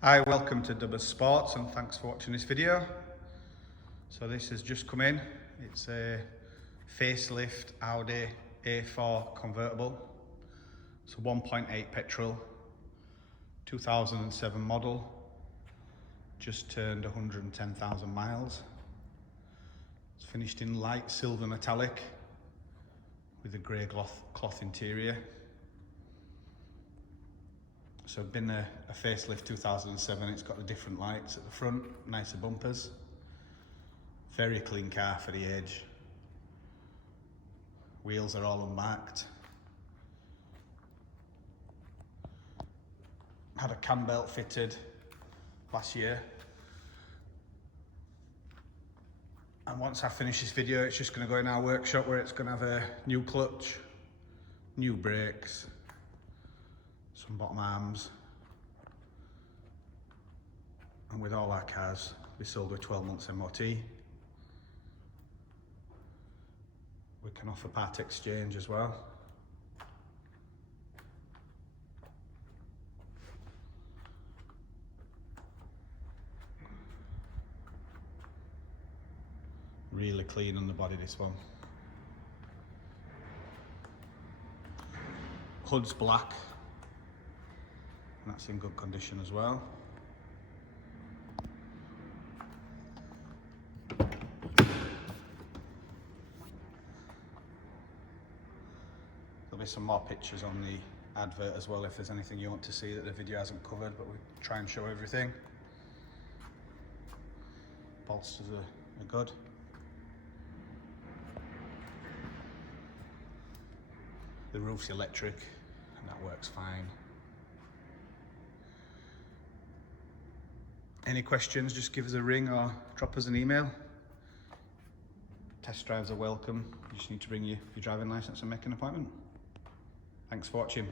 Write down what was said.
Hi, welcome to Dubbers Sports and thanks for watching this video. So this has just come in. It's a facelift Audi A4 convertible. It's a 1.8 petrol, 2007 model, just turned 110,000 miles. It's finished in light silver metallic with a grey cloth interior. So been a facelift 2007, it's got the different lights at the front, nicer bumpers. Very clean car for the age. Wheels are all unmarked. Had a cam belt fitted last year. And once I finish this video, it's just gonna go in our workshop where it's gonna have a new clutch, new brakes, some bottom arms, and with all our cars we sold with 12 months MOT. We can offer part exchange as well. Really clean on the body, this one. Hood's black, and that's in good condition as well. There'll be some more pictures on the advert as well if there's anything you want to see that the video hasn't covered, but we try and show everything. Bolsters are good. The roof's electric and that works fine. Any questions, just give us a ring or drop us an email. Test drives are welcome. You just need to bring your driving license and make an appointment. Thanks for watching.